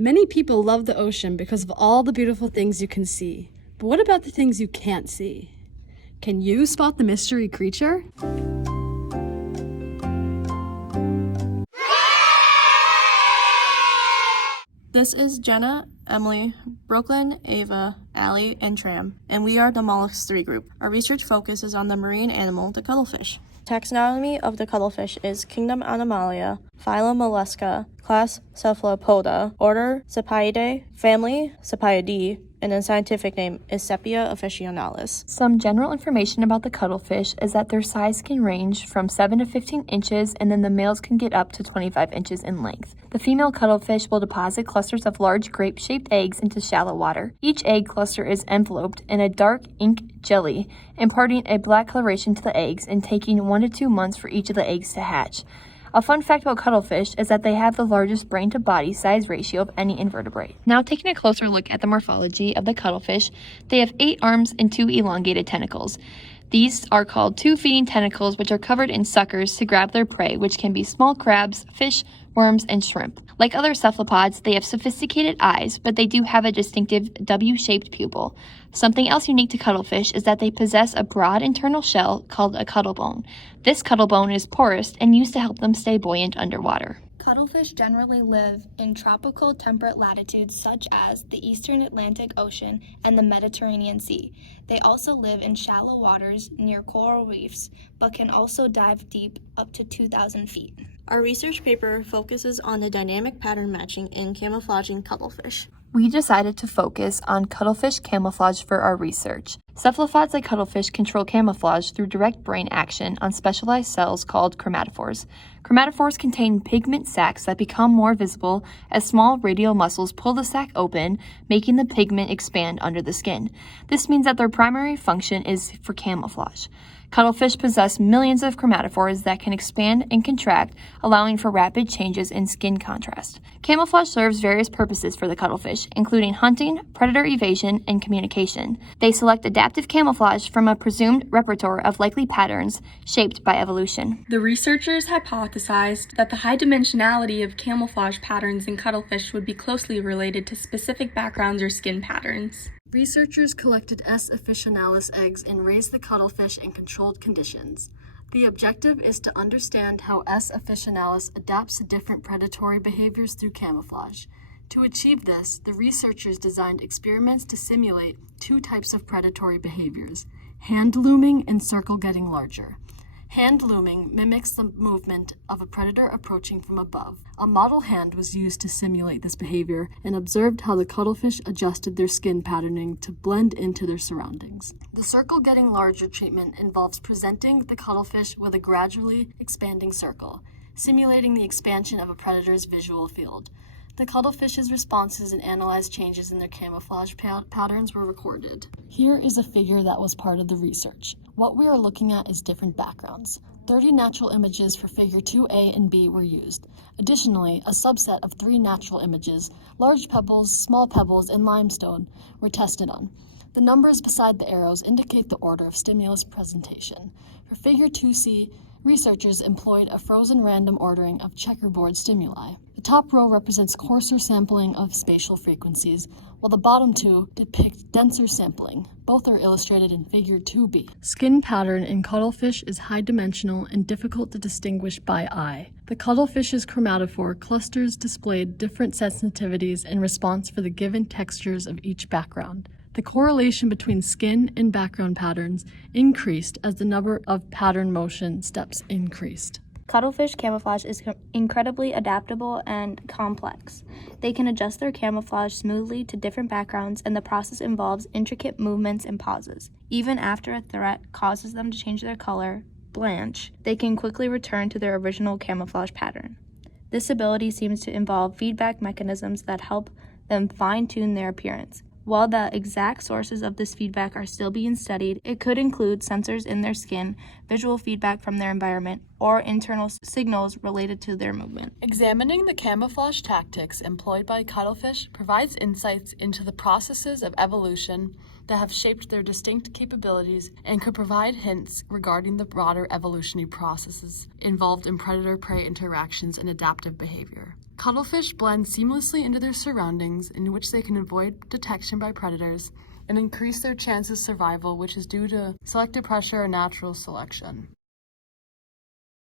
Many people love the ocean because of all the beautiful things you can see. But what about the things you can't see? Can you spot the mystery creature? This is Jenna, Emily, Brooklyn, Ava, Allie, and Tram, and we are the Molluscs III group. Our research focuses on the marine animal, the cuttlefish. Taxonomy of the cuttlefish is Kingdom Animalia, phylum Mollusca, class Cephalopoda, order Cepidae, family Cepidae, and the scientific name is Sepia officinalis. Some general information about the cuttlefish is that their size can range from 7 to 15 inches, and then the males can get up to 25 inches in length. The female cuttlefish will deposit clusters of large grape-shaped eggs into shallow water. Each egg cluster is enveloped in a dark ink jelly, imparting a black coloration to the eggs and taking 1 to 2 months for each of the eggs to hatch. A fun fact about cuttlefish is that they have the largest brain-to-body size ratio of any invertebrate. Now taking a closer look at the morphology of the cuttlefish, they have 8 arms and 2 elongated tentacles. These are called 2 feeding tentacles, which are covered in suckers to grab their prey, which can be small crabs, fish, worms, and shrimp. Like other cephalopods, they have sophisticated eyes, but they do have a distinctive W-shaped pupil. Something else unique to cuttlefish is that they possess a broad internal shell called a cuttlebone. This cuttlebone is porous and used to help them stay buoyant underwater. Cuttlefish generally live in tropical temperate latitudes such as the eastern Atlantic Ocean and the Mediterranean Sea. They also live in shallow waters near coral reefs, but can also dive deep up to 2,000 feet. Our research paper focuses on the dynamic pattern matching in camouflaging cuttlefish. We decided to focus on cuttlefish camouflage for our research. Cephalopods like cuttlefish control camouflage through direct brain action on specialized cells called chromatophores. Chromatophores contain pigment sacs that become more visible as small radial muscles pull the sac open, making the pigment expand under the skin. This means that their primary function is for camouflage. Cuttlefish possess millions of chromatophores that can expand and contract, allowing for rapid changes in skin contrast. Camouflage serves various purposes for the cuttlefish, including hunting, predator evasion, and communication. They select adaptive camouflage from a presumed repertoire of likely patterns shaped by evolution. The researchers hypothesized that the high dimensionality of camouflage patterns in cuttlefish would be closely related to specific backgrounds or skin patterns. Researchers collected S. officinalis eggs and raised the cuttlefish in controlled conditions. The objective is to understand how S. officinalis adapts to different predatory behaviors through camouflage. To achieve this, the researchers designed experiments to simulate 2 types of predatory behaviors: hand looming and circle getting larger. Hand looming mimics the movement of a predator approaching from above. A model hand was used to simulate this behavior and observed how the cuttlefish adjusted their skin patterning to blend into their surroundings. The circle getting larger treatment involves presenting the cuttlefish with a gradually expanding circle, simulating the expansion of a predator's visual field. The cuttlefish's responses and analyzed changes in their camouflage patterns were recorded. Here is a figure that was part of the research. What we are looking at is different backgrounds. 30 natural images for figure 2A and B were used. Additionally, a subset of 3 natural images, large pebbles, small pebbles, and limestone, were tested on. The numbers beside the arrows indicate the order of stimulus presentation. For figure 2C, researchers employed a frozen random ordering of checkerboard stimuli. The top row represents coarser sampling of spatial frequencies, while the bottom 2 depict denser sampling. Both are illustrated in figure 2B. Skin pattern in cuttlefish is high-dimensional and difficult to distinguish by eye. The cuttlefish's chromatophore clusters displayed different sensitivities in response for the given textures of each background. The correlation between skin and background patterns increased as the number of pattern motion steps increased. Cuttlefish camouflage is incredibly adaptable and complex. They can adjust their camouflage smoothly to different backgrounds, and the process involves intricate movements and pauses. Even after a threat causes them to change their color, blanch, they can quickly return to their original camouflage pattern. This ability seems to involve feedback mechanisms that help them fine-tune their appearance. While the exact sources of this feedback are still being studied, it could include sensors in their skin, visual feedback from their environment, or internal signals related to their movement. Examining the camouflage tactics employed by cuttlefish provides insights into the processes of evolution that have shaped their distinct capabilities and could provide hints regarding the broader evolutionary processes involved in predator-prey interactions and adaptive behavior. Cuttlefish blend seamlessly into their surroundings, in which they can avoid detection by predators and increase their chances of survival, which is due to selective pressure or natural selection.